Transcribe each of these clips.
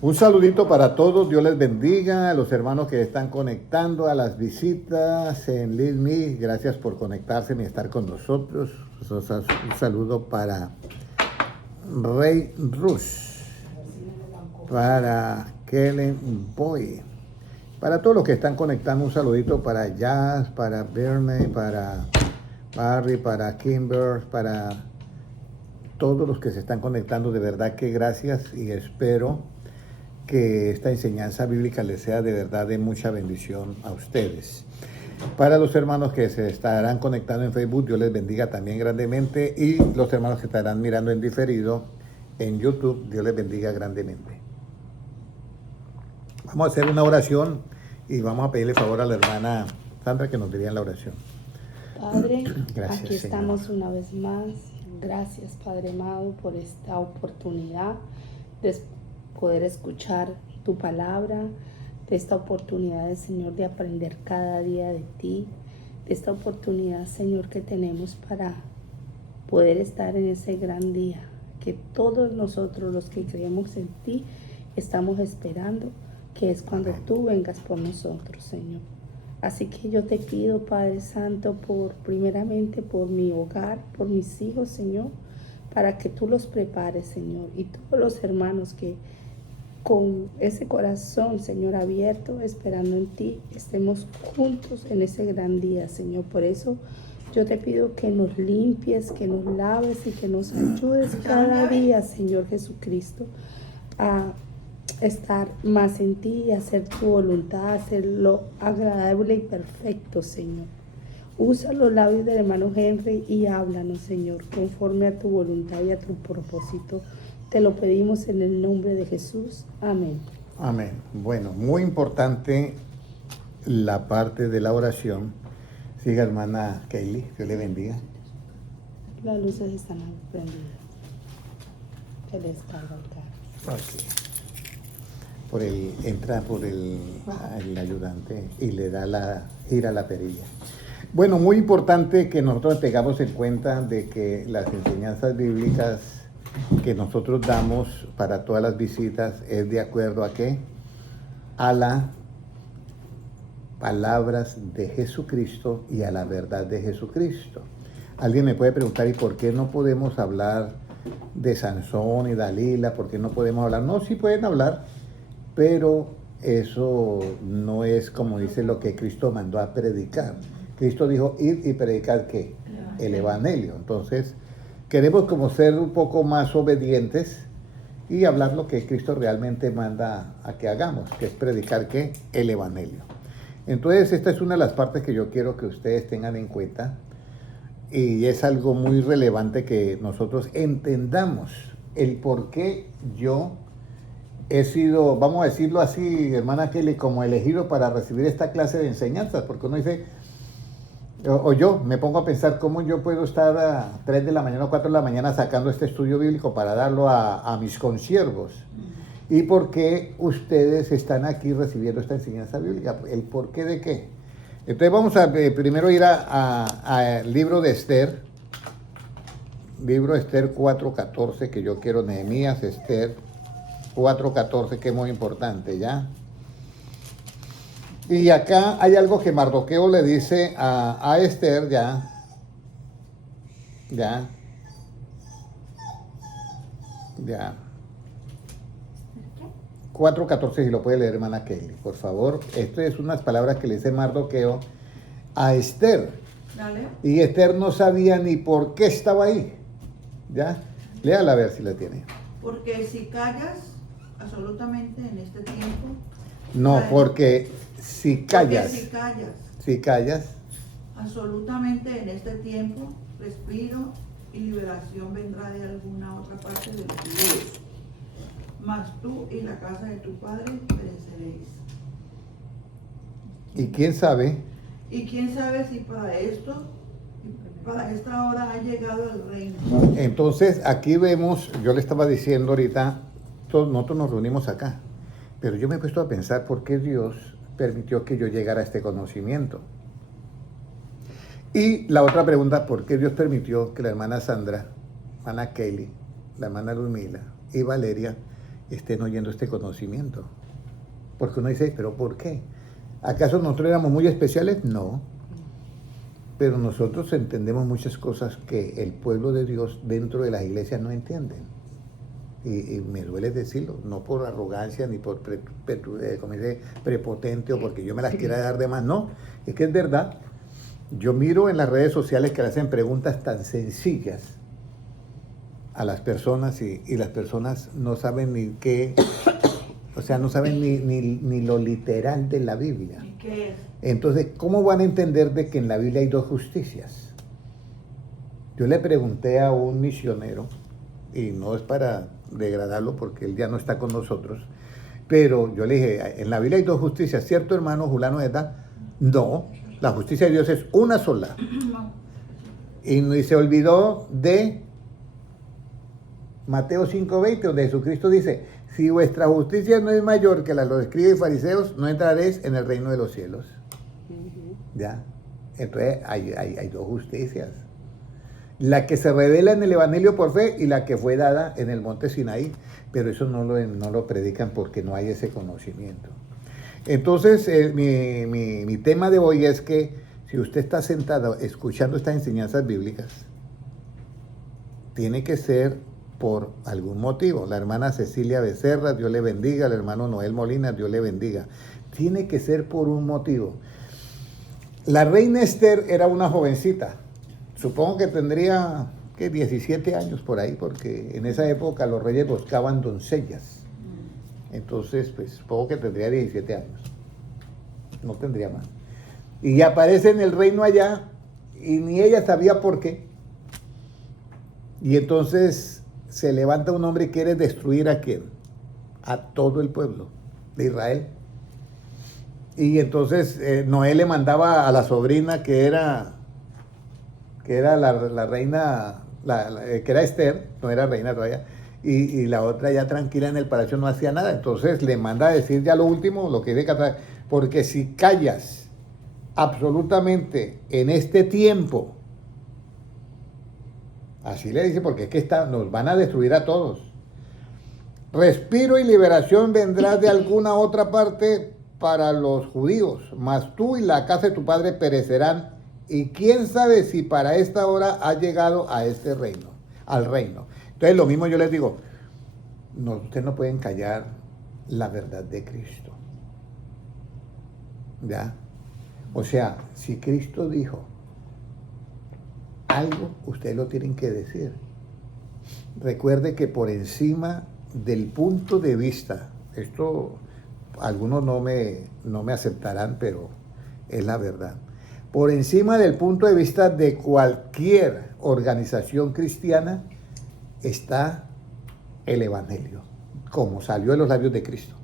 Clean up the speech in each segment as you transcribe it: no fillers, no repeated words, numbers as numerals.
Un saludito para todos, Dios les bendiga, a los hermanos que están conectando, a las visitas en LeadMe, gracias por conectarse y estar con nosotros. Un saludo para Rey Rush, para Kellen Boy, para todos los que están conectando, un saludito para Jazz, para Bernie, para Barry, para Kimber, para todos los que se están conectando. De verdad que gracias y espero que esta enseñanza bíblica les sea de verdad de mucha bendición a ustedes. Para los hermanos que se estarán conectando en Facebook, Dios les bendiga también grandemente, y los hermanos que estarán mirando en diferido en YouTube, Dios les bendiga grandemente. Vamos a hacer una oración y vamos a pedirle favor a la hermana Sandra que nos diría la oración. Padre, Gracias, aquí estamos Señor. una vez más. Gracias, Padre amado, por esta oportunidad de poder escuchar tu palabra, de esta oportunidad, Señor, de aprender cada día de ti, de esta oportunidad, Señor, que tenemos para poder estar en ese gran día que todos nosotros los que creemos en ti estamos esperando, que es cuando tú vengas por nosotros, Señor. Así que yo te pido, Padre Santo, primeramente por mi hogar, por mis hijos, Señor, para que tú los prepares, Señor, y todos los hermanos que con ese corazón, Señor, abierto, esperando en ti, estemos juntos en ese gran día, Señor. Por eso yo te pido que nos limpies, que nos laves y que nos ayudes cada día, Señor Jesucristo, a estar más en ti y hacer tu voluntad, hacer lo agradable y perfecto, Señor. Usa los labios del hermano Henry y háblanos, Señor, conforme a tu voluntad y a tu propósito. Te lo pedimos en el nombre de Jesús. Amén. Amén. Bueno, muy importante la parte de la oración. Siga, hermana Kaylee, Dios le bendiga. Las luces están prendidas. Se descarga el carro. Ok. Entra por el ayudante y le da gira la perilla. Bueno, muy importante que nosotros tengamos en cuenta de que las enseñanzas bíblicas que nosotros damos para todas las visitas es de acuerdo a qué? A las palabras de Jesucristo y a la verdad de Jesucristo. Alguien me puede preguntar, ¿y por qué no podemos hablar de Sansón y Dalila? ¿Por qué no podemos hablar? No, sí pueden hablar, pero eso no es, como dice, lo que Cristo mandó a predicar. Cristo dijo, ir y predicar ¿qué? El Evangelio. Entonces, queremos como ser un poco más obedientes y hablar lo que Cristo realmente manda a que hagamos, que es predicar ¿qué? El Evangelio. Entonces, esta es una de las partes que yo quiero que ustedes tengan en cuenta, y es algo muy relevante que nosotros entendamos el por qué yo he sido, vamos a decirlo así, hermana Kelly, como elegido para recibir esta clase de enseñanzas, porque uno dice, o yo me pongo a pensar cómo yo puedo estar a 3 de la mañana o 4 de la mañana sacando este estudio bíblico para darlo a mis consiervos. ¿Y por qué ustedes están aquí recibiendo esta enseñanza bíblica? ¿El por qué de qué? Entonces vamos a primero ir al libro de Esther. Libro de Esther 4:14, que yo quiero, Nehemías, Esther 4:14, que es muy importante, ¿ya? Y acá hay algo que Mardoqueo le dice a Esther, ya. 4:14, si lo puede leer, hermana Kelly, por favor. Esto es unas palabras que le dice Mardoqueo a Esther. Dale. Y Esther no sabía ni por qué estaba ahí. ¿Ya? Léala a ver si la tiene. Porque si callas absolutamente en este tiempo. No, porque si callas, Si callas si callas, absolutamente en este tiempo, respiro y liberación vendrá de alguna otra parte de los vivos. Mas tú y la casa de tu padre pereceréis. y quién sabe, Y quién sabe si para esto, para esta hora ha llegado el reino. entonces aquí vemos, yo le estaba diciendo ahorita, todos nosotros nos reunimos acá, pero yo me he puesto a pensar por qué Dios permitió que yo llegara a este conocimiento. Y la otra pregunta, ¿por qué Dios permitió que la hermana Sandra, hermana Kelly, la hermana Ludmila y Valeria estén oyendo este conocimiento. Porque uno dice, ¿pero por qué? ¿Acaso nosotros éramos muy especiales? No. Pero nosotros entendemos muchas cosas que el pueblo de Dios dentro de las iglesias no entienden. Y me duele decirlo, no por arrogancia ni por como dice, prepotente o porque yo me las quiera dar de más, no, es que es verdad. Yo miro en las redes sociales que le hacen preguntas tan sencillas a las personas y las personas no saben ni qué, o sea, no saben ni lo literal de la Biblia. ¿Y qué es? Entonces, ¿cómo van a entender de que en la Biblia hay dos justicias? Yo le pregunté a un misionero, y no es para degradarlo porque él ya no está con nosotros, pero yo le dije, en la Biblia hay dos justicias, ¿cierto, hermano Julano de tal? No, la justicia de Dios es una sola. Y se olvidó de Mateo 5:20, donde Jesucristo dice, si vuestra justicia no es mayor que la de los escribas y fariseos, no entraréis en el reino de los cielos. ¿Ya? Entonces hay dos justicias. La que se revela en el Evangelio por fe y la que fue dada en el monte Sinaí, pero eso no lo predican porque no hay ese conocimiento. Entonces, mi tema de hoy es que si usted está sentado escuchando estas enseñanzas bíblicas, tiene que ser por algún motivo. La hermana Cecilia Becerra, Dios le bendiga, el hermano Noel Molina, Dios le bendiga. Tiene que ser por un motivo. La reina Esther era una jovencita. Supongo que tendría 17 años por ahí, porque en esa época los reyes buscaban doncellas. Entonces, pues supongo que tendría 17 años. No tendría más. Y aparece en el reino allá, y ni ella sabía por qué. Y entonces se levanta un hombre y quiere destruir ¿a quién? A todo el pueblo de Israel. Y entonces Noé le mandaba a la sobrina que era la reina, que era Esther, no era reina todavía, y la otra ya tranquila en el palacio no hacía nada. Entonces le manda a decir ya lo último, lo que dice Catalán, porque si callas absolutamente en este tiempo, así le dice, porque es que nos van a destruir a todos. Respiro y liberación vendrá de alguna otra parte para los judíos, mas tú y la casa de tu padre perecerán. Y quién sabe si para esta hora ha llegado a este reino, al reino. Entonces lo mismo yo les digo, no, ustedes no pueden callar la verdad de Cristo. ¿Ya? O sea, si Cristo dijo algo, ustedes lo tienen que decir. Recuerde que por encima del punto de vista, esto algunos no me aceptarán, pero es la verdad. Por encima del punto de vista de cualquier organización cristiana está el Evangelio, como salió de los labios de Cristo.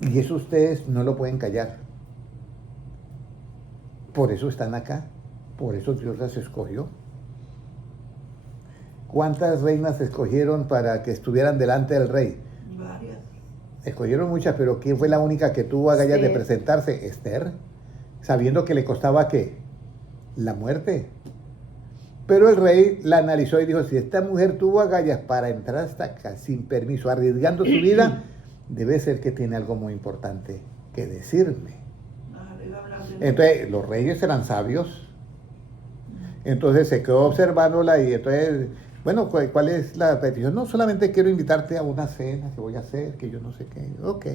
Y eso ustedes no lo pueden callar. Por eso están acá, por eso Dios las escogió. ¿Cuántas reinas escogieron para que estuvieran delante del rey? Varias. Escogieron muchas, pero ¿quién fue la única que tuvo agallas de presentarse? Esther. Sabiendo que le costaba ¿qué? La muerte. Pero el rey la analizó y dijo, si esta mujer tuvo agallas para entrar hasta acá sin permiso, arriesgando su vida, debe ser que tiene algo muy importante que decirme. Entonces, los reyes eran sabios. Entonces se quedó observándola y entonces, bueno, ¿cuál es la petición? No, solamente quiero invitarte a una cena que voy a hacer, que yo no sé qué. Ok.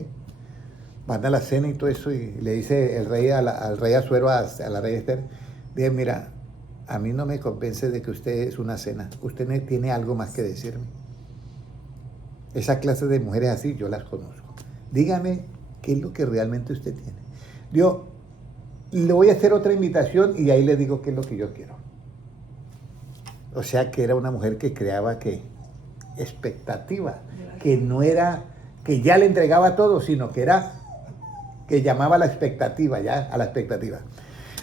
Van a la cena y todo eso y le dice el rey al rey Asuero, a la reina Esther, dice, mira, a mí no me convence de que usted es una cena, usted tiene algo más que decirme. Esa clase de mujeres así yo las conozco. Dígame qué es lo que realmente usted tiene. Yo le voy a hacer otra invitación y ahí le digo qué es lo que yo quiero. O sea que era una mujer que creaba ¿qué? Expectativa, que no era, que ya le entregaba todo, sino que era que llamaba a la expectativa, ya, a la expectativa.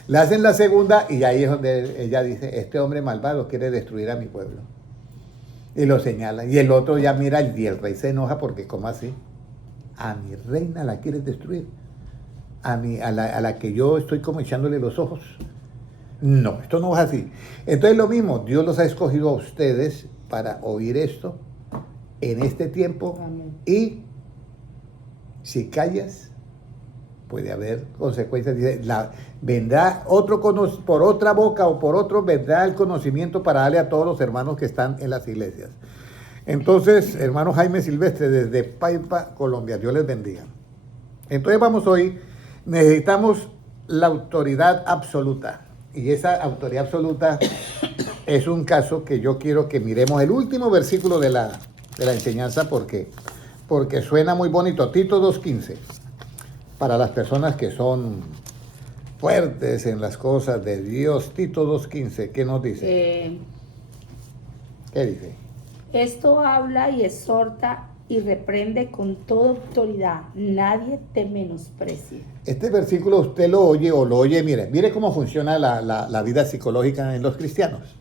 Le hacen la segunda y ahí es donde ella dice, este hombre malvado quiere destruir a mi pueblo. Y lo señala. Y el otro ya mira y el rey se enoja porque, ¿cómo así? A mi reina la quieres destruir. A la que yo estoy como echándole los ojos. No, esto no es así. Entonces lo mismo, Dios los ha escogido a ustedes para oír esto en este tiempo. Amén. Y si callas, puede haber consecuencias. Dice, vendrá otro por otra boca o por otro vendrá el conocimiento para darle a todos los hermanos que están en las iglesias. Entonces, hermano Jaime Silvestre, desde Paipa, Colombia, Dios les bendiga. Entonces vamos hoy, necesitamos la autoridad absoluta. Y esa autoridad absoluta es un caso que yo quiero que miremos el último versículo de la enseñanza porque suena muy bonito. Tito 2:15. Para las personas que son fuertes en las cosas de Dios. Tito 2:15, ¿qué nos dice? ¿Qué dice? Esto habla y exhorta y reprende con toda autoridad. Nadie te menosprecie. Este versículo usted lo oye, mire cómo funciona la vida psicológica en los cristianos.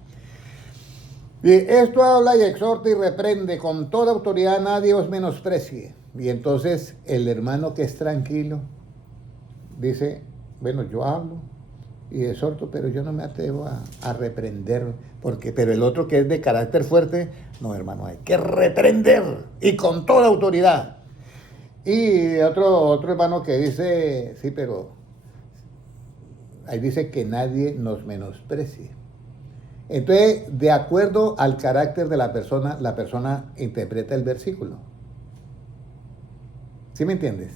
Y esto habla y exhorta y reprende con toda autoridad, nadie os menosprecie. Y entonces el hermano que es tranquilo dice, bueno, yo hablo y exhorto, pero yo no me atrevo a reprender, pero el otro que es de carácter fuerte, no, hermano, hay que reprender y con toda autoridad. Y otro hermano que dice, sí, pero ahí dice que nadie nos menosprecie. Entonces, de acuerdo al carácter de la persona interpreta el versículo. ¿Sí me entiendes?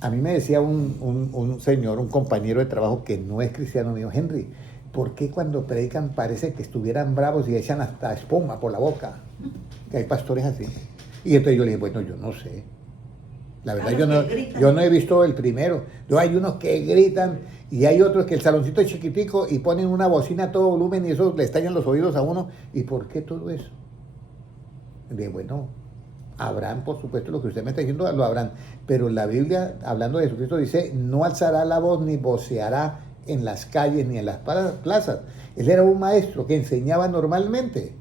A mí me decía un señor, un compañero de trabajo que no es cristiano, me dijo, Henry, ¿por qué cuando predican parece que estuvieran bravos y echan hasta espuma por la boca? Que hay pastores así. Y entonces yo le dije, bueno, yo no sé. La verdad, yo no he visto el primero. Hay unos que gritan y hay otros que el saloncito es chiquitico y ponen una bocina a todo volumen y eso le estallan los oídos a uno. ¿Y por qué todo eso? Le dije, bueno, habrán, por supuesto, lo que usted me está diciendo, lo habrán. Pero la Biblia, hablando de Jesucristo, dice, no alzará la voz ni voceará en las calles ni en las plazas. Él era un maestro que enseñaba normalmente.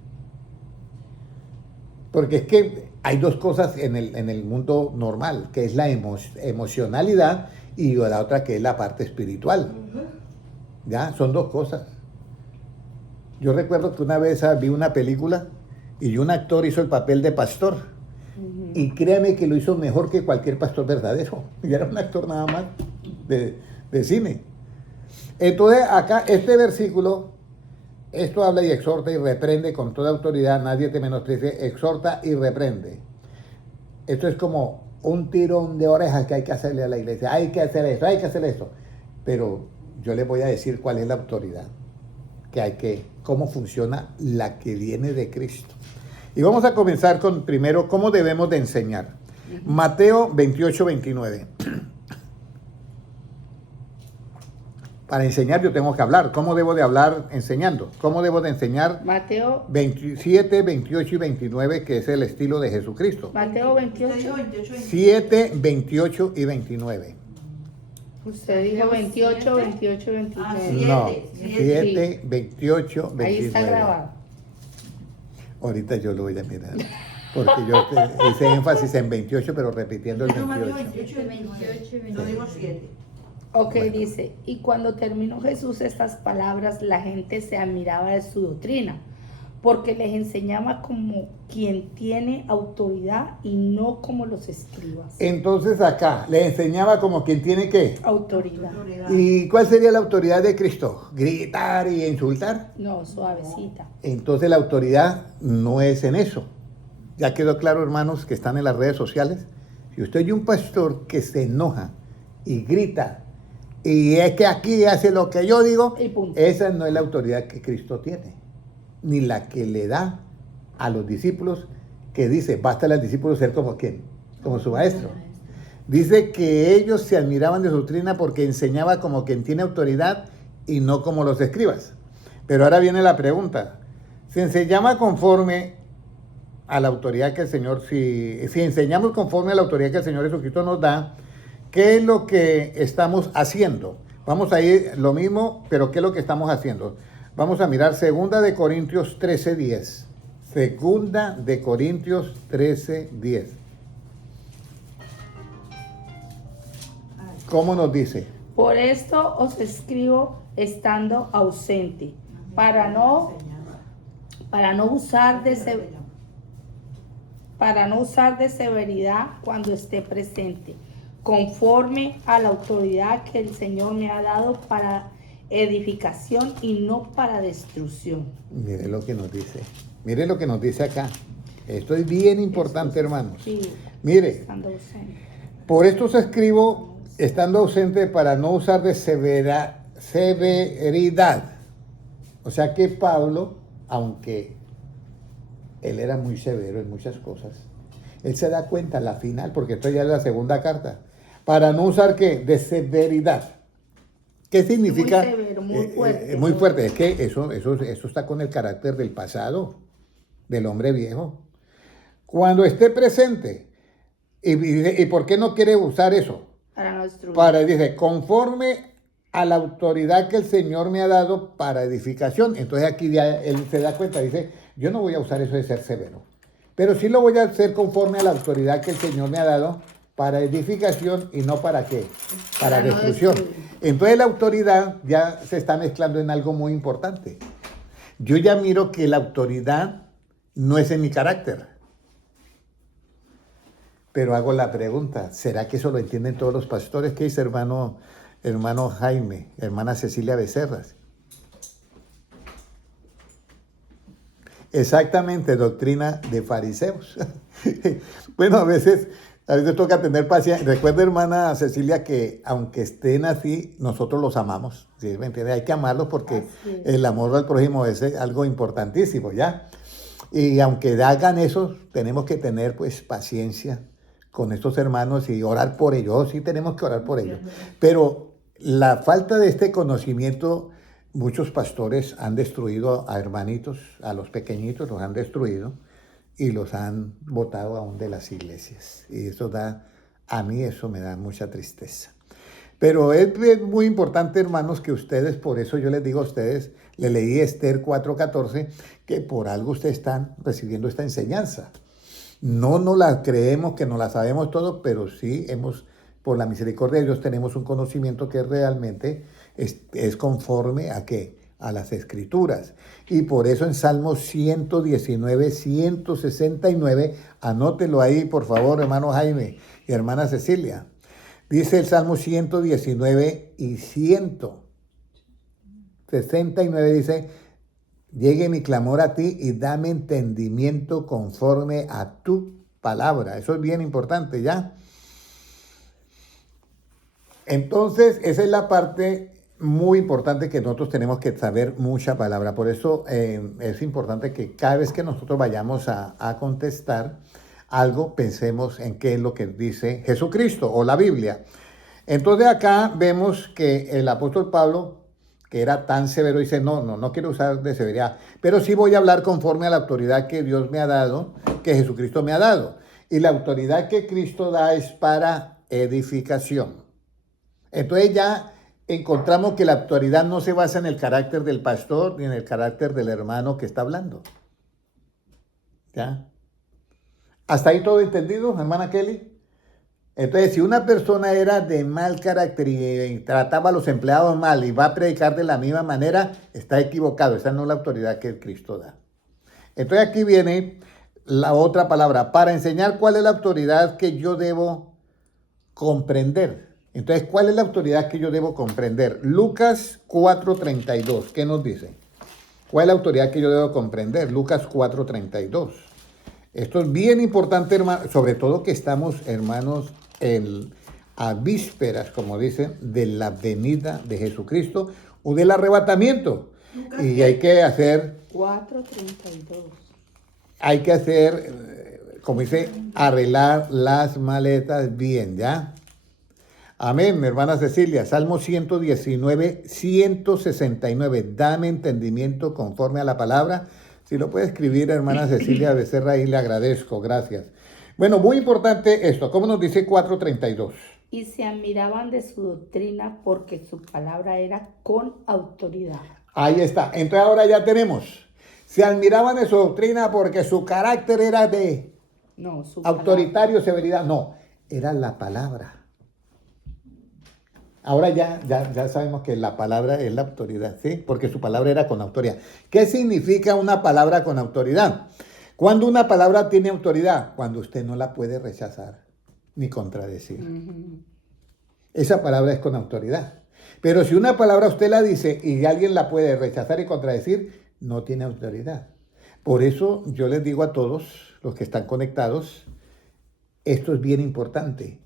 Porque es que hay dos cosas en el mundo normal, que es la emocionalidad y la otra que es la parte espiritual. ¿Ya? Son dos cosas. Yo recuerdo que una vez vi una película y un actor hizo el papel de pastor. Y créame que lo hizo mejor que cualquier pastor verdadero. Y era un actor nada más de cine. Entonces acá este versículo, esto habla y exhorta y reprende con toda autoridad, nadie te menosprecie, exhorta y reprende. Esto es como un tirón de orejas que hay que hacerle a la iglesia. Hay que hacer esto, hay que hacer esto. Pero yo les voy a decir cuál es la autoridad, cómo funciona la que viene de Cristo. Y vamos a comenzar con primero cómo debemos de enseñar. Mateo 28:29. Para enseñar yo tengo que hablar. ¿Cómo debo de hablar enseñando? ¿Cómo debo de enseñar? Mateo 27, 28 y 29, que es el estilo de Jesucristo. Mateo 28. 7, 28 y 29. Usted dijo 28, 28, 29. No, 7, 28, 29. Ahí está grabado. Ahorita yo lo voy a mirar. Porque yo hice énfasis en 28, pero repitiendo el 28. 28 y 29. No digo 7. Ok, Bueno. dice, y cuando terminó Jesús estas palabras, la gente se admiraba de su doctrina, porque les enseñaba como quien tiene autoridad y no como los escribas. Entonces acá, le enseñaba como quien tiene ¿qué? Autoridad. ¿Y cuál sería la autoridad de Cristo? ¿Gritar y insultar? No, suavecita. Entonces la autoridad no es en eso. Ya quedó claro, hermanos, que están en las redes sociales. Si usted oye un pastor que se enoja y grita, y es que aquí hace lo que yo digo, Y punto. esa no es la autoridad que Cristo tiene, ni la que le da a los discípulos, que dice, basta al discípulo ser como ¿quién? Como su maestro. Dice que ellos se admiraban de su doctrina porque enseñaba como quien tiene autoridad y no como los escribas. Pero ahora viene la pregunta, si enseñamos conforme a la autoridad que el Señor, si enseñamos conforme a la autoridad que el Señor Jesucristo nos da, ¿qué es lo que estamos haciendo? Vamos a ir lo mismo, pero ¿qué es lo que estamos haciendo? Vamos a mirar 2 de Corintios 13:10. 2 de Corintios 13:10. ¿Cómo nos dice? Por esto os escribo estando ausente, para no usar de para no usar de severidad cuando esté presente, conforme a la autoridad que el Señor me ha dado para edificación y no para destrucción. Mire lo que nos dice. Mire lo que nos dice acá. Esto es bien importante, hermanos. Sí, Mire, estando ausente. por esto os escribo, estando ausente, para no usar de severidad. O sea que Pablo, aunque él era muy severo en muchas cosas, él se da cuenta a la final, porque esto ya es la segunda carta, para no usar ¿qué? De severidad. ¿Qué significa? Muy severo, muy fuerte. Muy fuerte. Es que eso está con el carácter del pasado, del hombre viejo. Cuando esté presente, ¿y por qué no quiere usar eso? Para no destruir. Dice, conforme a la autoridad que el Señor me ha dado para edificación. Entonces aquí ya él se da cuenta, dice, yo no voy a usar eso de ser severo, pero sí lo voy a hacer conforme a la autoridad que el Señor me ha dado para edificación y no para qué, para no destrucción. destruir. Entonces la autoridad ya se está mezclando en algo muy importante. Yo ya miro que la autoridad no es en mi carácter. Pero hago la pregunta, ¿será que eso lo entienden todos los pastores? ¿Qué dice hermano Jaime, hermana Cecilia Becerras? Exactamente, doctrina de fariseos. Bueno, a veces toca tener paciencia. Recuerda, hermana Cecilia, que aunque estén así, nosotros los amamos. ¿Sí? ¿Me entiende? Hay que amarlos porque el amor al prójimo es algo importantísimo, ¿ya? Y aunque hagan eso, tenemos que tener pues paciencia con estos hermanos y orar por ellos. Sí tenemos que orar por ellos. Pero la falta de este conocimiento, muchos pastores han destruido a hermanitos, a los pequeñitos los han destruido y los han botado aún de las iglesias. Y a mí eso me da mucha tristeza. Pero es muy importante, hermanos, que ustedes, por eso yo les digo a ustedes, le leí Esther 4:14, que por algo ustedes están recibiendo esta enseñanza. No nos la creemos, que no la sabemos todo, pero sí por la misericordia de Dios, tenemos un conocimiento que realmente es conforme a ¿qué? A las Escrituras. Y por eso en Salmos 119, 169, anótelo ahí, por favor, hermano Jaime y hermana Cecilia. Dice el Salmo 119 y 169, dice, llegue mi clamor a ti y dame entendimiento conforme a tu palabra. Eso es bien importante, ¿ya? Entonces, esa es la parte muy importante que nosotros tenemos que saber mucha palabra. Por eso es importante que cada vez que nosotros vayamos a contestar algo, pensemos en qué es lo que dice Jesucristo o la Biblia. Entonces acá vemos que el apóstol Pablo, que era tan severo, dice, no quiero usar de severidad, pero sí voy a hablar conforme a la autoridad que Dios me ha dado, que Jesucristo me ha dado. Y la autoridad que Cristo da es para edificación. Entonces ya encontramos que la autoridad no se basa en el carácter del pastor ni en el carácter del hermano que está hablando. ¿Ya? ¿Hasta ahí todo entendido, hermana Kelly? Entonces, si una persona era de mal carácter y trataba a los empleados mal y va a predicar de la misma manera, está equivocado. Esa no es la autoridad que Cristo da. Entonces, aquí viene la otra palabra, para enseñar cuál es la autoridad que yo debo comprender. Entonces, ¿cuál es la autoridad que yo debo comprender? Lucas 4:32, ¿qué nos dice? ¿Cuál es la autoridad que yo debo comprender? Lucas 4:32. Esto es bien importante, hermano, sobre todo que estamos, hermanos, a vísperas, como dicen, de la venida de Jesucristo o del arrebatamiento. Y hay que hacer... 4:32. Hay que hacer, como dice, arreglar las maletas bien, ¿ya? Amén, mi hermana Cecilia. Salmo 119, 169. Dame entendimiento conforme a la palabra. Si lo puede escribir, hermana Cecilia Becerra, ahí le agradezco. Gracias. Bueno, muy importante esto. ¿Cómo nos dice 4:32? Y se admiraban de su doctrina porque su palabra era con autoridad. Ahí está. Entonces ahora ya tenemos. Se admiraban de su doctrina porque su carácter era de autoritario, severidad. No, era la palabra. Ahora ya sabemos que la palabra es la autoridad, ¿sí? Porque su palabra era con autoridad. ¿Qué significa una palabra con autoridad? ¿Cuándo una palabra tiene autoridad? Cuando usted no la puede rechazar ni contradecir. Esa palabra es con autoridad. Pero si una palabra usted la dice y alguien la puede rechazar y contradecir, no tiene autoridad. Por eso yo les digo a todos los que están conectados, esto es bien importante.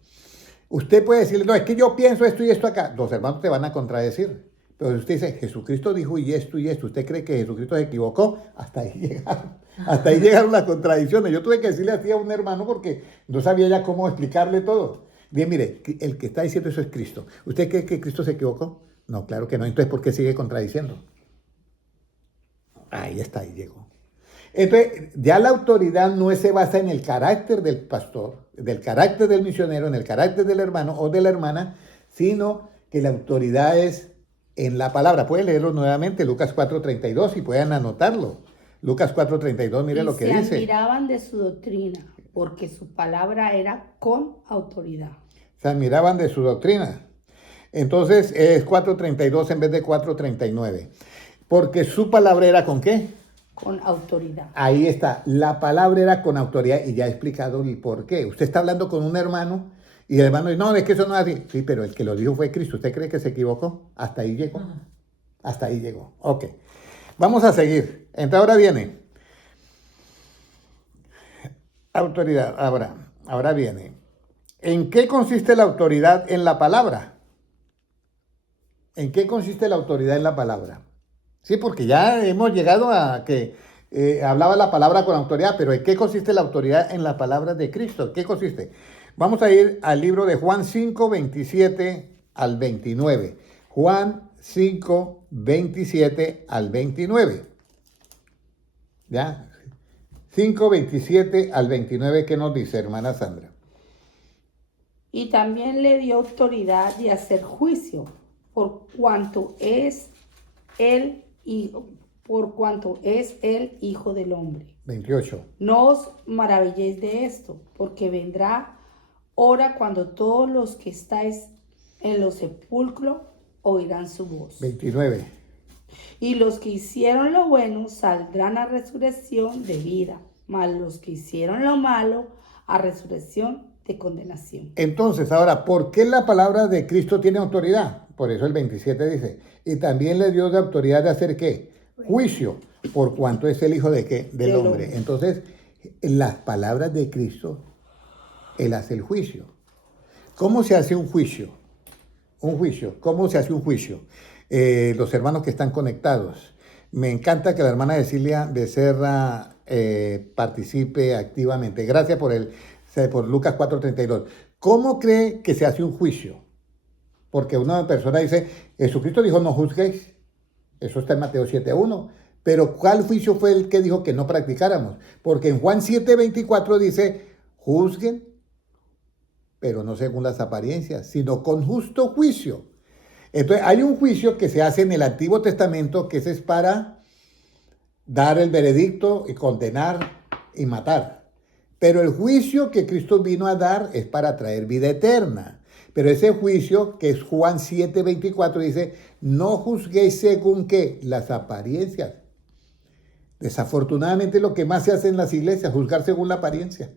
Usted puede decirle, no, es que yo pienso esto y esto acá. Los hermanos te van a contradecir. Pero si usted dice, Jesucristo dijo y esto, ¿usted cree que Jesucristo se equivocó? Hasta ahí llegaron. Hasta ahí llegaron las contradicciones. Yo tuve que decirle así a un hermano porque no sabía ya cómo explicarle todo. Bien, mire, el que está diciendo eso es Cristo. ¿Usted cree que Cristo se equivocó? No, claro que no. Entonces, ¿por qué sigue contradiciendo? Ahí está, ahí llegó. Entonces, ya la autoridad no se basa en el carácter del pastor, del carácter del misionero, en el carácter del hermano o de la hermana, sino que la autoridad es en la palabra. Pueden leerlo nuevamente, Lucas 4:32, y pueden anotarlo. Lucas 4:32, mire lo que dice. Se admiraban de su doctrina, porque su palabra era con autoridad. Se admiraban de su doctrina. Entonces es 4:32 en vez de 4:39. Porque su palabra era ¿con qué? Con autoridad. Ahí está, la palabra era con autoridad y ya he explicado el por qué. Usted está hablando con un hermano y el hermano dice, no, es que eso no es así. Sí, pero el que lo dijo fue Cristo. ¿Usted cree que se equivocó? Hasta ahí llegó. Hasta ahí llegó. Ok. Vamos a seguir. Entonces ahora viene. Autoridad. Ahora viene. ¿En qué consiste la autoridad en la palabra? ¿En qué consiste la autoridad en la palabra? Sí, porque ya hemos llegado a que hablaba la palabra con autoridad, pero ¿en qué consiste la autoridad en la palabra de Cristo? ¿Qué consiste? Vamos a ir al libro de Juan 5, 27 al 29. Juan 5, 27 al 29. ¿Ya? 5, 27 al 29, ¿qué nos dice, hermana Sandra? Y también le dio autoridad de hacer juicio, por cuanto es el Hijo del Hombre. 28. No os maravilléis de esto, porque vendrá hora cuando todos los que estáis en los sepulcros oirán su voz. 29. Y los que hicieron lo bueno saldrán a resurrección de vida, mas los que hicieron lo malo a resurrección de condenación. Entonces, ahora, ¿por qué la palabra de Cristo tiene autoridad? Por eso el 27 dice, y también le dio de autoridad de hacer ¿qué? Juicio, por cuanto es el Hijo de ¿qué? Del hombre. Entonces, las palabras de Cristo, Él hace el juicio. ¿Cómo se hace un juicio? Un juicio. ¿Cómo se hace un juicio? Los hermanos que están conectados. Me encanta que la hermana Cecilia Becerra participe activamente. Gracias por Lucas 4:32. ¿Cómo cree que se hace un juicio? Porque una persona dice, Jesucristo dijo, no juzguéis. Eso está en Mateo 7:1. Pero ¿cuál juicio fue el que dijo que no practicáramos? Porque en Juan 7:24 dice, juzguen, pero no según las apariencias, sino con justo juicio. Entonces hay un juicio que se hace en el Antiguo Testamento, que ese es para dar el veredicto y condenar y matar. Pero el juicio que Cristo vino a dar es para traer vida eterna. Pero ese juicio, que es Juan 7:24, dice, no juzguéis según ¿qué? Las apariencias. Desafortunadamente lo que más se hace en las iglesias, juzgar según la apariencia.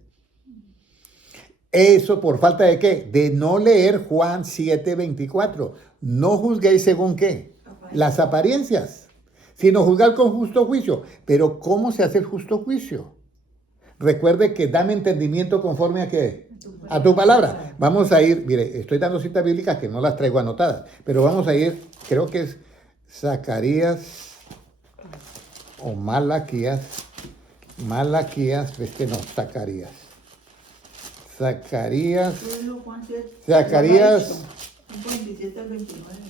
Eso por falta de ¿qué? De no leer Juan 7:24. No juzguéis según ¿qué? Las apariencias, sino juzgar con justo juicio. Pero ¿cómo se hace el justo juicio? Recuerde que dame entendimiento conforme a ¿qué? A tu palabra. Vamos a ir, mire, estoy dando citas bíblicas que no las traigo anotadas, pero vamos a ir, creo que es Zacarías o Malaquías, no, Zacarías. Zacarías 27 al 29, ¿no?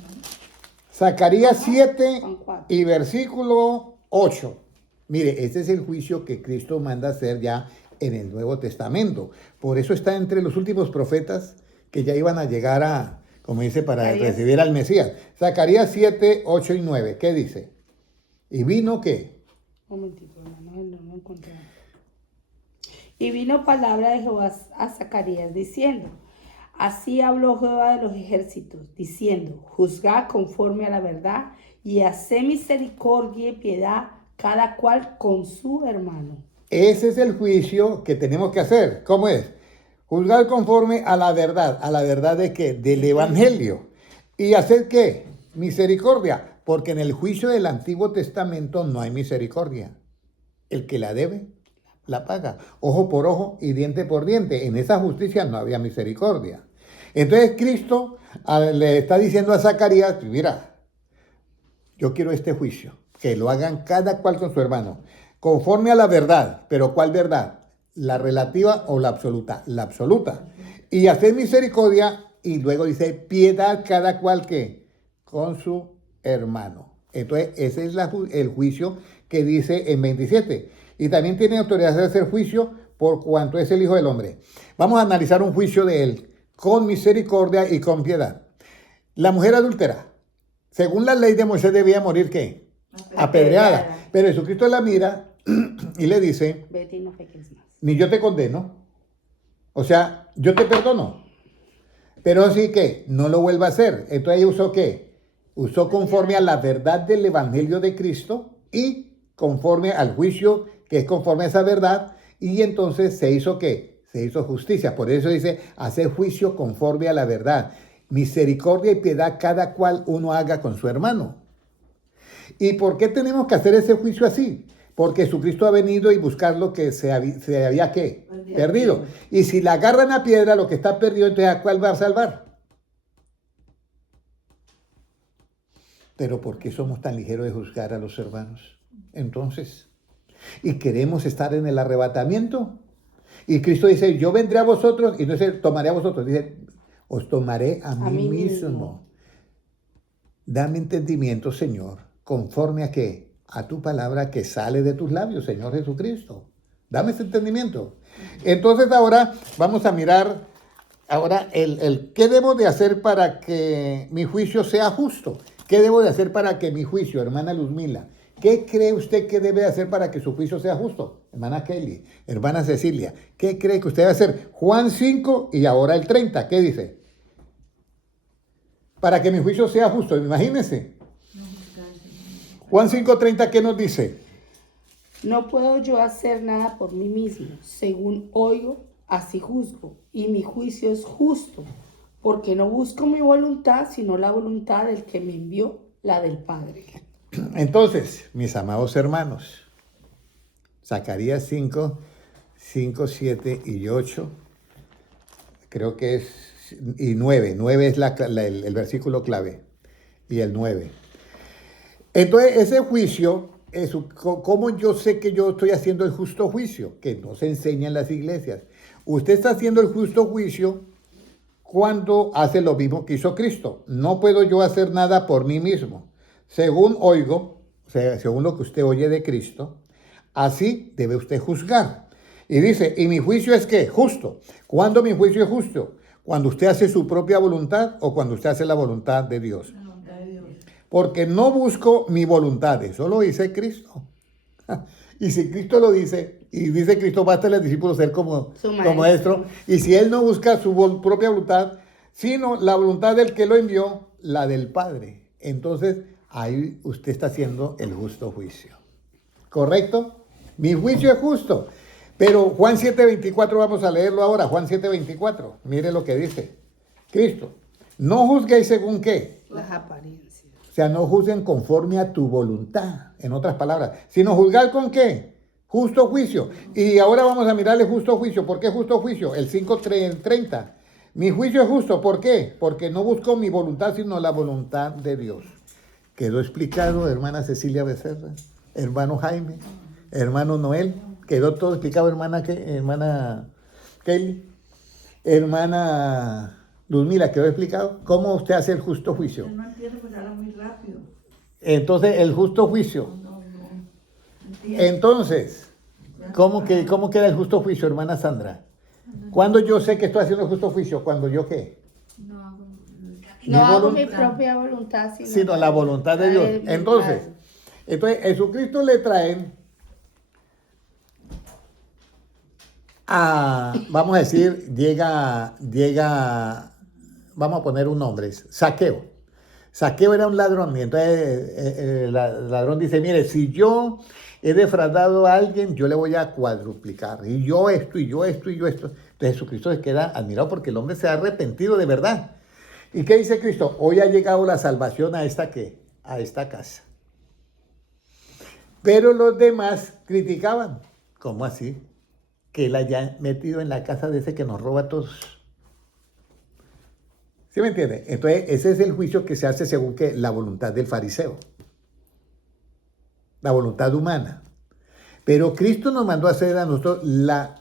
Zacarías 7 y versículo 8. Mire, este es el juicio que Cristo manda hacer ya en el Nuevo Testamento. Por eso está entre los últimos profetas que ya iban a llegar a, como dice, para recibir al Mesías. Zacarías 7, 8 y 9. ¿Qué dice? ¿Y vino qué? Un momentito, no encontré. Y vino palabra de Jehová a Zacarías diciendo, así habló Jehová de los ejércitos, diciendo, juzgad conforme a la verdad y haced misericordia y piedad cada cual con su hermano. Ese es el juicio que tenemos que hacer. ¿Cómo es? Juzgar conforme a la verdad de qué? Del Evangelio. ¿Y hacer qué? Misericordia, porque en el juicio del Antiguo Testamento no hay misericordia. El que la debe, la paga. Ojo por ojo y diente por diente. En esa justicia no había misericordia. Entonces Cristo le está diciendo a Zacarías, mira, yo quiero este juicio, que lo hagan cada cual con su hermano, conforme a la verdad. ¿Pero cuál verdad? ¿La relativa o la absoluta? La absoluta. Y hacer misericordia, y luego dice, piedad cada cual que con su hermano. Entonces, ese es el juicio que dice en 27. Y también tiene autoridad de hacer juicio por cuanto es el Hijo del Hombre. Vamos a analizar un juicio de él con misericordia y con piedad. La mujer adúltera, según la ley de Moisés, debía morir, ¿qué? Apedreada. Pero Jesucristo la mira y le dice, vete y no peques más. ni yo te condeno. O sea, yo te perdono. Pero así que no lo vuelva a hacer. Entonces ella usó ¿qué? Usó conforme a la verdad del Evangelio de Cristo y conforme al juicio que es conforme a esa verdad. Y entonces se hizo ¿qué? Se hizo justicia. Por eso dice, hacer juicio conforme a la verdad. Misericordia y piedad cada cual uno haga con su hermano. ¿Y por qué tenemos que hacer ese juicio así? Porque Jesucristo ha venido y buscar lo que se había ¿qué? Perdido. Y si la agarran a piedra, lo que está perdido, entonces ¿a cuál va a salvar? Pero ¿por qué somos tan ligeros de juzgar a los hermanos? Entonces, y queremos estar en el arrebatamiento. Y Cristo dice, yo vendré a vosotros, y no dice, tomaré a vosotros, dice, os tomaré a mí mismo. Dame entendimiento, Señor, conforme a qué? A tu palabra que sale de tus labios, Señor Jesucristo. Dame ese entendimiento. Entonces ahora vamos a mirar ahora el qué debo de hacer para que mi juicio sea justo. ¿Qué debo de hacer para que mi juicio, hermana Luzmila? ¿Qué cree usted que debe hacer para que su juicio sea justo? Hermana Kelly, hermana Cecilia, ¿qué cree que usted debe hacer? Juan 5 y ahora el 30, ¿qué dice? Para que mi juicio sea justo, imagínense. Juan 5:30, ¿qué nos dice? No puedo yo hacer nada por mí mismo. Según oigo, así juzgo. Y mi juicio es justo, porque no busco mi voluntad, sino la voluntad del que me envió, la del Padre. Entonces, mis amados hermanos, Zacarías 5, 7 y 8, creo que es, y 9 es el versículo clave, y el 9. Entonces, ese juicio, ¿cómo yo sé que yo estoy haciendo el justo juicio? Que no se enseña en las iglesias. Usted está haciendo el justo juicio cuando hace lo mismo que hizo Cristo. No puedo yo hacer nada por mí mismo. Según oigo, o sea, según lo que usted oye de Cristo, así debe usted juzgar. Y dice, ¿y mi juicio es qué? Justo. ¿Cuándo mi juicio es justo? Cuando usted hace su propia voluntad o cuando usted hace la voluntad de Dios. Porque no busco mi voluntad, eso lo dice Cristo. Y si Cristo lo dice, y dice Cristo, basta al discípulo ser como maestro. Y si él no busca su propia voluntad, sino la voluntad del que lo envió, la del Padre. Entonces, ahí usted está haciendo el justo juicio. ¿Correcto? Mi juicio es justo. Pero Juan 7:24, vamos a leerlo ahora. Juan 7:24, mire lo que dice Cristo. No juzguéis según qué. Las apariencias. O sea, no juzguen conforme a tu voluntad, en otras palabras, sino juzgar con qué? Justo juicio. Y ahora vamos a mirar el justo juicio. ¿Por qué justo juicio? El 5:30. Mi juicio es justo. ¿Por qué? Porque no busco mi voluntad, sino la voluntad de Dios. Quedó explicado, hermana Cecilia Becerra, hermano Jaime, hermano Noel. Quedó todo explicado, hermana Kelly, hermana Luzmila, quedó explicado cómo usted hace el justo juicio. Yo no entiendo, pues habla muy rápido. Entonces, el justo juicio. No entiendo. Entonces, ¿cómo queda el justo juicio, hermana Sandra? ¿Cuándo yo sé que estoy haciendo el justo juicio? ¿Cuando yo qué? No hago mi propia voluntad, sino la voluntad de Dios. Entonces, Jesucristo le traen vamos a decir, llega, vamos a poner un nombre, Zaqueo. Zaqueo era un ladrón, y entonces el ladrón dice, mire, si yo he defraudado a alguien, yo le voy a cuadruplicar. Y yo esto, y yo esto, y yo esto. Entonces Jesucristo se queda admirado porque el hombre se ha arrepentido de verdad. ¿Y qué dice Cristo? Hoy ha llegado la salvación a esta ¿qué? A esta casa. Pero los demás criticaban. ¿Cómo así? Que él haya metido en la casa de ese que nos roba a todos. ¿Sí me entiende? Entonces, ese es el juicio que se hace según que la voluntad del fariseo. La voluntad humana. Pero Cristo nos mandó a hacer a nosotros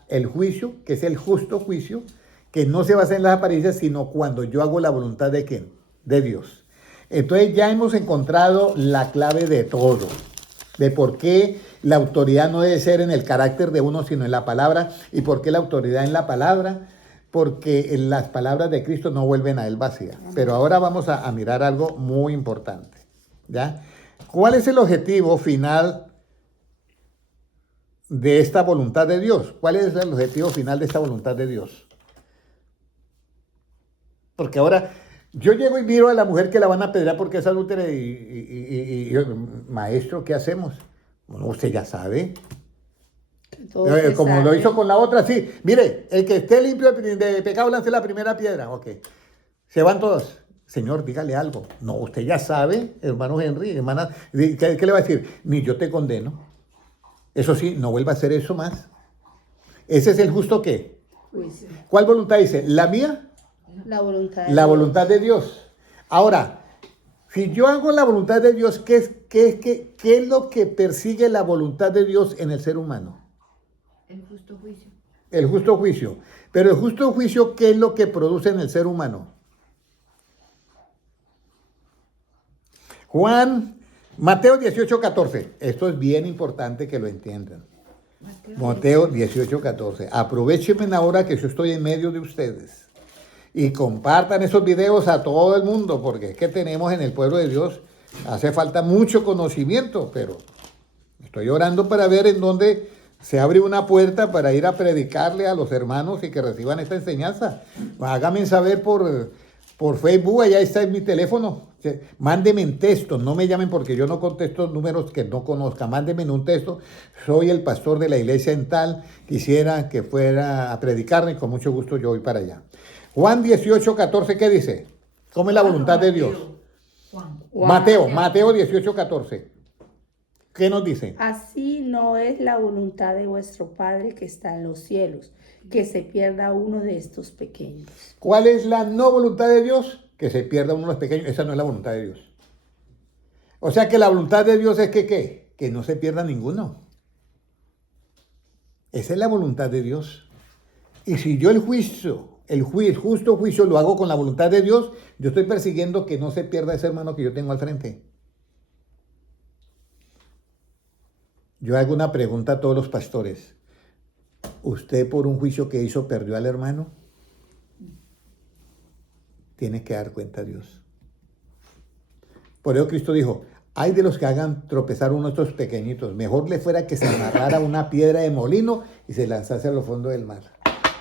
el juicio, que es el justo juicio, que no se basa en las apariencias, sino cuando yo hago la voluntad de ¿quién? De Dios. Entonces ya hemos encontrado la clave de todo, de por qué la autoridad no debe ser en el carácter de uno, sino en la palabra, y por qué la autoridad en la palabra, porque las palabras de Cristo no vuelven a él vacías. Pero ahora vamos a mirar algo muy importante, ¿ya? ¿Cuál es el objetivo final de esta voluntad de Dios? ¿Cuál es el objetivo final de esta voluntad de Dios? Porque ahora yo llego y miro a la mujer que la van a apedrear porque es adúltera y maestro, ¿qué hacemos? Bueno, usted ya sabe. Como lo hizo con la otra, sí. Mire, el que esté limpio de pecado lance la primera piedra. Ok. Se van todos. Señor, dígale algo. No, usted ya sabe, hermano Henry, hermana, ¿qué le va a decir? Ni yo te condeno. Eso sí, no vuelva a hacer eso más. Ese es el justo ¿qué? Juicio. ¿Cuál voluntad dice? ¿La mía? La voluntad de La Dios. voluntad de Dios. Ahora, si yo hago la voluntad de Dios, ¿qué es lo que persigue la voluntad de Dios en el ser humano? El justo juicio. El justo juicio. Pero el justo juicio, ¿qué es lo que produce en el ser humano? Mateo 18:14. Esto es bien importante que lo entiendan. Mateo 18:14. Aprovechenme ahora que yo estoy en medio de ustedes. Y compartan esos videos a todo el mundo, porque es que tenemos en el pueblo de Dios, hace falta mucho conocimiento, pero estoy orando para ver en dónde se abre una puerta para ir a predicarle a los hermanos y que reciban esta enseñanza. Háganme saber por Facebook, allá está en mi teléfono. Mándenme en texto, no me llamen porque yo no contesto números que no conozca. Mándenme en un texto, soy el pastor de la iglesia en tal, quisiera que fuera a predicarme y con mucho gusto yo voy para allá. Juan 18:14, ¿qué dice? ¿Cómo es la voluntad de Dios? Mateo 18:14. ¿Qué nos dice? Así no es la voluntad de vuestro Padre que está en los cielos, que se pierda uno de estos pequeños. ¿Cuál es la no voluntad de Dios? Que se pierda uno de los pequeños. Esa no es la voluntad de Dios. O sea que la voluntad de Dios es que ¿qué? Que no se pierda ninguno. Esa es la voluntad de Dios. Y si yo el justo juicio lo hago con la voluntad de Dios, yo estoy persiguiendo que no se pierda ese hermano que yo tengo al frente. Yo hago una pregunta a todos los pastores. ¿Usted por un juicio que hizo perdió al hermano? Tiene que dar cuenta a Dios. Por eso Cristo dijo, ay de los que hagan tropezar uno de estos pequeñitos. Mejor le fuera que se amarrara una piedra de molino y se lanzase a los fondos del mar.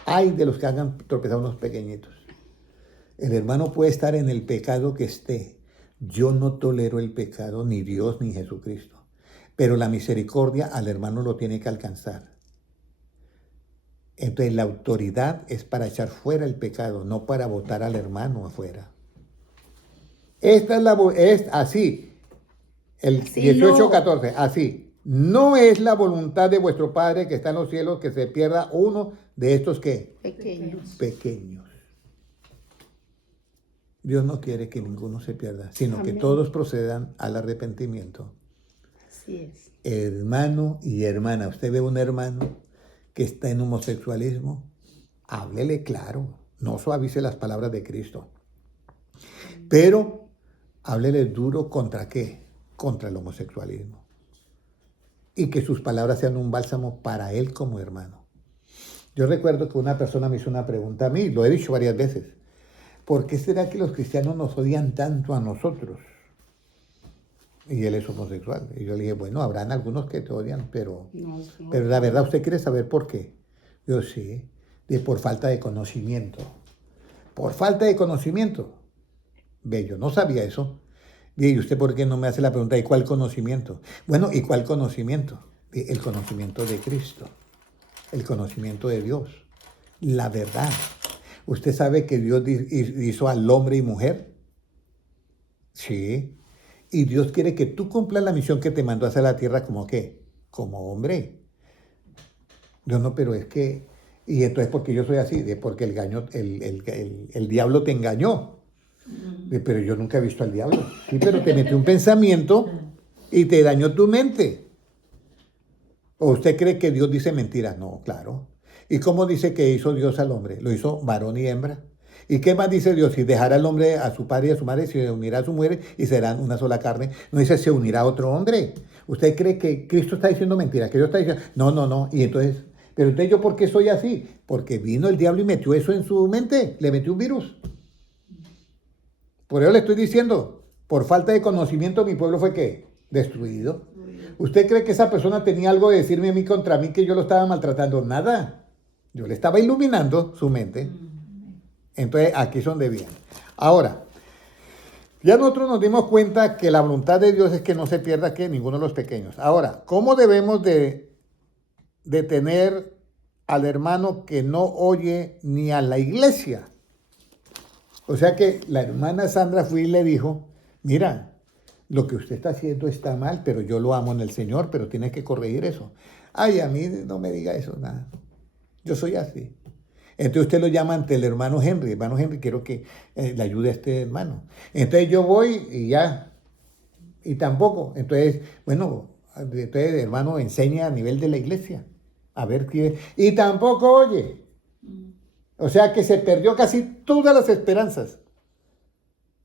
Ay de los que hagan tropezar unos pequeñitos. El hermano puede estar en el pecado que esté. Yo no tolero el pecado, ni Dios ni Jesucristo. Pero la misericordia al hermano lo tiene que alcanzar. Entonces la autoridad es para echar fuera el pecado, no para botar al hermano afuera. Esta es así, el 18:14, así. No es la voluntad de vuestro Padre que está en los cielos que se pierda uno de estos ¿qué? Pequeños. Dios no quiere que ninguno se pierda, sino que todos procedan al arrepentimiento. Así es. Hermano y hermana, usted ve un hermano que está en homosexualismo, háblele claro, no suavice las palabras de Cristo, pero háblele duro ¿contra qué? Contra el homosexualismo. Y que sus palabras sean un bálsamo para él como hermano. Yo recuerdo que una persona me hizo una pregunta a mí, lo he dicho varias veces, ¿por qué será que los cristianos nos odian tanto a nosotros? Y él es homosexual. Y yo le dije, bueno, habrán algunos que te odian, pero la verdad, ¿usted quiere saber por qué? Yo sí, por falta de conocimiento. Por falta de conocimiento. Ve, yo no sabía eso. ¿Y usted por qué no me hace la pregunta, ¿y cuál conocimiento? Bueno, ¿y cuál conocimiento? El conocimiento de Cristo, el conocimiento de Dios, la verdad. ¿Usted sabe que Dios hizo al hombre y mujer? Sí. Y Dios quiere que tú cumplas la misión que te mandó hacia la tierra como ¿qué? Como hombre. Yo no, pero es que... Y entonces, ¿por qué yo soy así? Porque el diablo te engañó. Pero yo nunca he visto al diablo. Sí, pero te metió un pensamiento y te dañó tu mente. ¿O usted cree que Dios dice mentiras? No, claro. ¿Y cómo dice que hizo Dios al hombre? Lo hizo varón y hembra. ¿Y qué más dice Dios? Si dejará al hombre a su padre y a su madre, se unirá a su mujer y serán una sola carne. No dice se unirá a otro hombre. ¿Usted cree que Cristo está diciendo mentiras? Que Dios está diciendo, no, no, no. Y entonces, pero entonces yo, ¿por qué soy así? Porque vino el diablo y metió eso en su mente. Le metió un virus. Por eso le estoy diciendo, por falta de conocimiento mi pueblo fue ¿qué? Destruido. ¿Usted cree que esa persona tenía algo de decirme a mí contra mí que yo lo estaba maltratando? Nada. Yo le estaba iluminando su mente. Entonces aquí es donde viene. Ahora, ya nosotros nos dimos cuenta que la voluntad de Dios es que no se pierda que ninguno de los pequeños. Ahora, ¿cómo debemos de tener al hermano que no oye ni a la iglesia? O sea que la hermana Sandra fue y le dijo, mira, lo que usted está haciendo está mal, pero yo lo amo en el Señor, pero tiene que corregir eso. Ay, a mí no me diga eso, nada. Yo soy así. Entonces usted lo llama ante el hermano Henry. Hermano Henry, quiero que le ayude a este hermano. Entonces yo voy y ya. Y tampoco. Entonces, bueno, entonces el hermano enseña a nivel de la iglesia. A ver qué. Y tampoco oye. O sea que se perdió casi todas las esperanzas.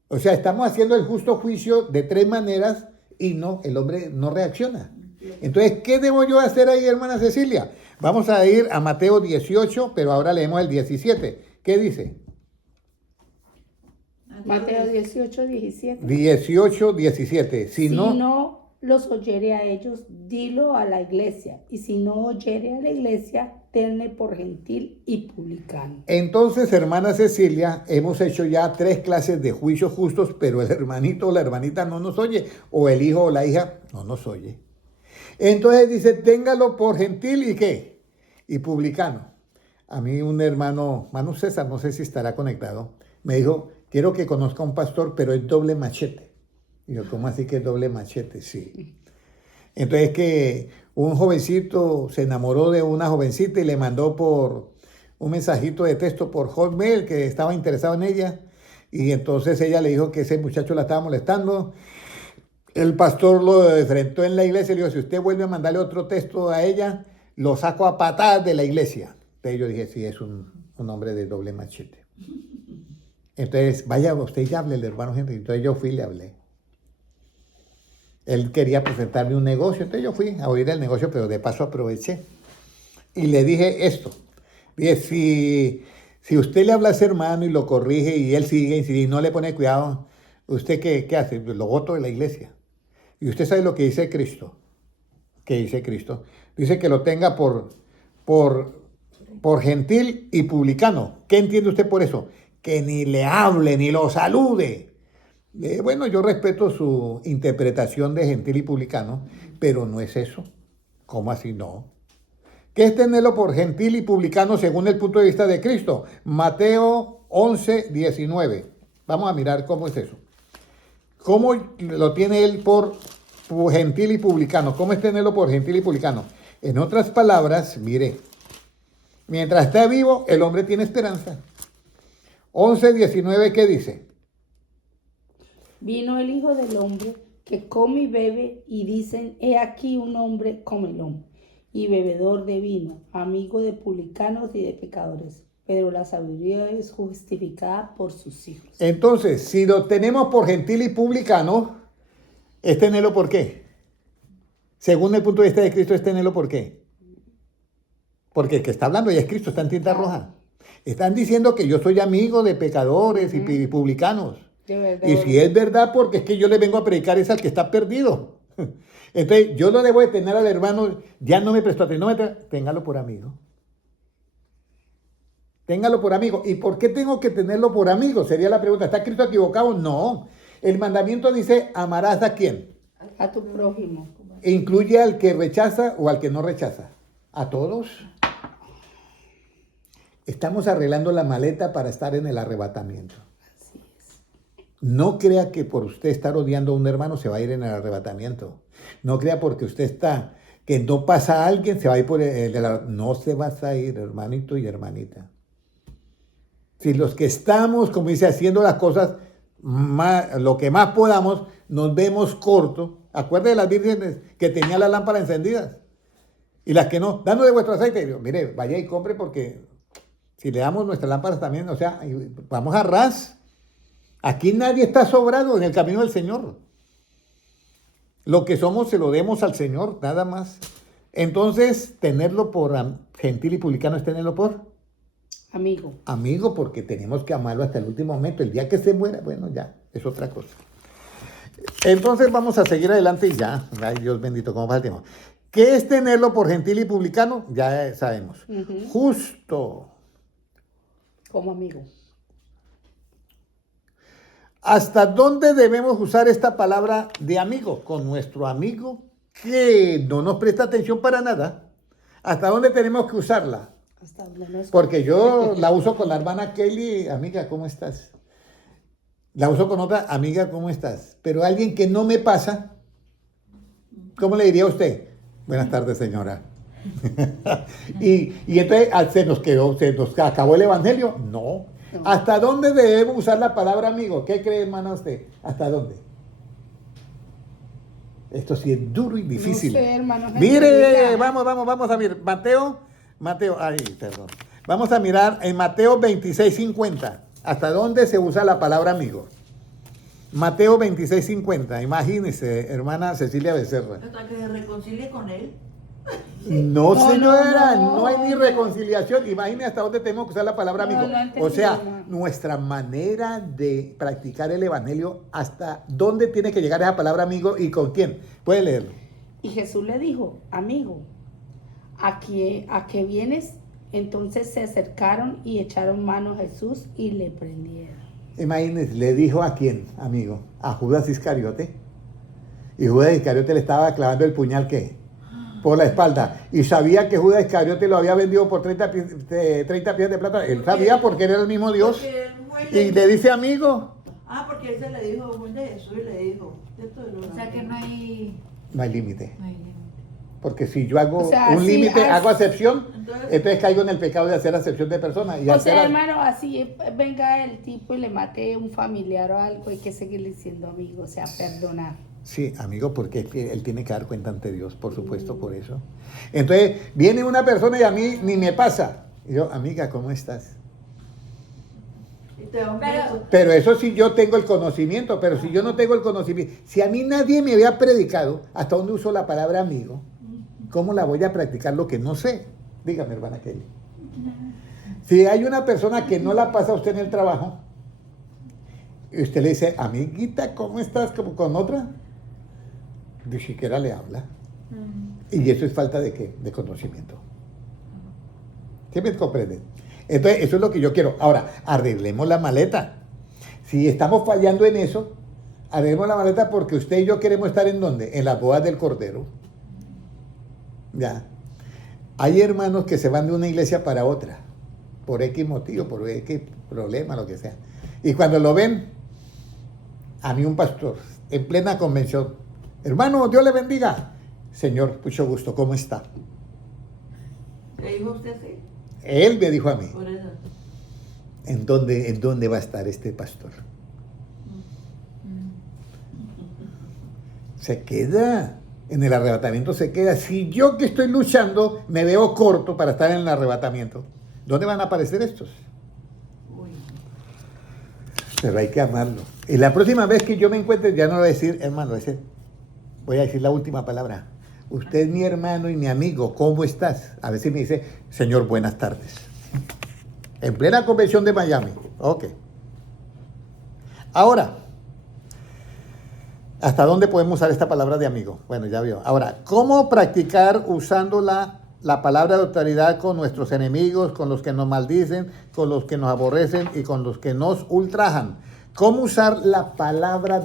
O sea, estamos haciendo el justo juicio de tres maneras y no, el hombre no reacciona. Entonces, ¿qué debo yo hacer ahí, hermana Cecilia? Vamos a ir a Mateo 18, pero ahora leemos el 17. ¿Qué dice? Mateo 18, 17. 18, 17. Si no los oyere a ellos, dilo a la iglesia. Y si no oyere a la iglesia, tenle por gentil y publicano. Entonces, hermana Cecilia, hemos hecho ya 3 clases de juicios justos, pero el hermanito o la hermanita no nos oye, o el hijo o la hija no nos oye. Entonces dice, téngalo por gentil y ¿qué? Y publicano. A mí un hermano César, no sé si estará conectado, me dijo, quiero que conozca a un pastor, pero es doble machete. Y yo, ¿cómo así que es doble machete? Sí. Entonces que un jovencito se enamoró de una jovencita y le mandó por un mensajito de texto por Hotmail que estaba interesado en ella. Y entonces ella le dijo que ese muchacho la estaba molestando. El pastor lo enfrentó en la iglesia y le dijo, si usted vuelve a mandarle otro texto a ella, lo saco a patadas de la iglesia. Entonces yo dije, sí, es un hombre de doble machete. Entonces, vaya, usted ya hable, el hermano Henry. Entonces yo fui y le hablé. Él quería presentarme un negocio, entonces yo fui a oír el negocio, pero de paso aproveché. Y le dije esto. Dije, si usted le habla a ese hermano y lo corrige y él sigue y no le pone cuidado, ¿usted qué hace? Lo voto de la iglesia. Y usted sabe lo que dice Cristo. ¿Qué dice Cristo? Dice que lo tenga por gentil y publicano. ¿Qué entiende usted por eso? Que ni le hable, ni lo salude. Bueno, yo respeto su interpretación de gentil y publicano, pero no es eso. ¿Cómo así no? ¿Qué es tenerlo por gentil y publicano según el punto de vista de Cristo? Mateo 11, 19. Vamos a mirar cómo es eso. ¿Cómo lo tiene él por gentil y publicano? ¿Cómo es tenerlo por gentil y publicano? En otras palabras, mire, mientras está vivo, el hombre tiene esperanza. 11, 19, ¿qué dice? Vino el Hijo del Hombre que come y bebe y dicen, he aquí un hombre comelón y bebedor de vino, amigo de publicanos y de pecadores. Pero la sabiduría es justificada por sus hijos. Entonces, si lo tenemos por gentil y publicano, ¿es tenerlo por qué? Según el punto de vista de Cristo, ¿es tenerlo por qué? Porque el que está hablando ya es Cristo, está en tinta roja. Están diciendo que yo soy amigo de pecadores y publicanos. Y si es verdad, porque es que yo le vengo a predicar es al que está perdido. Entonces, yo no debo de tener al hermano, ya no me prestó atención, téngalo por amigo. Téngalo por amigo. ¿Y por qué tengo que tenerlo por amigo? Sería la pregunta. ¿Está Cristo equivocado? No. El mandamiento dice, amarás a quién. A tu prójimo. ¿incluye al que rechaza o al que no rechaza? ¿A todos? Estamos arreglando la maleta para estar en el arrebatamiento. Así es. No crea que por usted estar odiando a un hermano se va a ir en el arrebatamiento. No crea porque usted está, que no pasa a alguien, se va a ir por no se va a ir, hermanito y hermanita. Si los que estamos, como dice, haciendo las cosas lo que más podamos, nos vemos cortos. Acuérdate de las vírgenes que tenían las lámparas encendidas y las que no, dando de vuestro aceite. Digo, mire, vaya y compre porque si le damos nuestras lámparas también, o sea, vamos a ras. Aquí nadie está sobrado en el camino del Señor. Lo que somos se lo demos al Señor, nada más. Entonces, tenerlo por gentil y publicano es tenerlo por Amigo. amigo, porque tenemos que amarlo hasta el último momento. El día que se muera, bueno, ya, es otra cosa. Entonces vamos a seguir adelante y ya, ay Dios bendito, ¿cómo pasa el tiempo? ¿Qué es tenerlo por gentil y publicano? Ya sabemos. Justo. Como amigo. ¿Hasta dónde debemos usar esta palabra de amigo? Con nuestro amigo que no nos presta atención para nada. ¿Hasta dónde tenemos que usarla? Hasta donde no es. Porque yo la uso con la hermana Kelly, amiga, ¿cómo estás? La uso con otra, amiga, ¿cómo estás? Pero alguien que no me pasa, ¿cómo le diría a usted? Buenas tardes, señora. y entonces se nos acabó el evangelio. No. ¿Hasta dónde debemos usar la palabra amigo? ¿Qué cree, hermana, usted? ¿Hasta dónde? Esto sí es duro y difícil. No sé, hermano. Mire, vamos a mirar. Mateo, ay, perdón. Vamos a mirar en Mateo 26:50. ¿Hasta dónde se usa la palabra amigo? Mateo 26:50. Imagínese, hermana Cecilia Becerra. Hasta que se reconcilie con él. No, señora, no. no hay ni reconciliación. Imagine hasta dónde tenemos que usar la palabra amigo. No entendí, O sea, hermano. nuestra manera de practicar el evangelio, hasta dónde tiene que llegar esa palabra amigo y con quién. Puede leerlo. Y Jesús le dijo, amigo, ¿a qué vienes? Entonces se acercaron y echaron mano a Jesús y le prendieron. Imagínese, le dijo a quién, amigo, a Judas Iscariote. Y Judas Iscariote le estaba clavando el puñal, ¿qué? Por la espalda. Y sabía que Judas Iscariote lo había vendido por 30 piezas de plata. Él sabía porque él era el mismo Dios. Porque él fue Y le dice amigo. porque él se le dijo, fue de Jesús y le dijo. O sea que no hay límite. límite. Porque si yo hago O sea, un sí, límite, hago acepción, Entonces- entonces caigo en el pecado de hacer acepción de personas. Y O hacer sea, hermano, así venga el tipo y le mate un familiar o algo, hay que seguirle siendo amigo, o sea, perdonar. Sí, amigo, porque él tiene que dar cuenta ante Dios, por supuesto, por eso. Entonces, viene una persona y a mí ni me pasa. Y yo, amiga, ¿cómo estás? Y te da un Pero- beso. Pero eso sí yo tengo el conocimiento, pero si yo no tengo el conocimiento, si a mí nadie me había predicado, ¿hasta dónde uso la palabra amigo? ¿Cómo la voy a practicar lo que no sé? Dígame, hermana Kelly. Si hay una persona que no la pasa a usted en el trabajo, y usted le dice, amiguita, ¿cómo estás? Como con otra, ni siquiera le habla. Y eso es falta de ¿qué? De conocimiento. ¿Sí me comprenden? Entonces, eso es lo que yo quiero. Ahora, arreglemos la maleta. Si estamos fallando en eso, arreglemos la maleta porque usted y yo queremos estar ¿en dónde? En las bodas del Cordero. Ya. Hay hermanos que se van de una iglesia para otra, por X motivo, por X problema, lo que sea. Y cuando lo ven, a mí un pastor, en plena convención, hermano, Dios le bendiga. Señor, mucho gusto, ¿cómo está? ¿Le dijo usted sí? Él me dijo a mí, Por eso. ¿en dónde va a estar este pastor? Se queda, en el arrebatamiento se queda. Si yo que estoy luchando me veo corto para estar en el arrebatamiento, ¿dónde van a aparecer estos? Uy. Pero hay que amarlo. Y la próxima vez que yo me encuentre, ya no voy a decir, hermano, voy a decir la última palabra. Usted es mi hermano y mi amigo, ¿cómo estás? A ver si me dice, señor, buenas tardes. En plena convención de Miami. Ok. Ahora, ¿hasta dónde podemos usar esta palabra de amigo? Bueno, ya vio. Ahora, ¿cómo practicar usando la palabra de autoridad con nuestros enemigos, con los que nos maldicen, con los que nos aborrecen y con los que nos ultrajan? ¿Cómo usar la palabra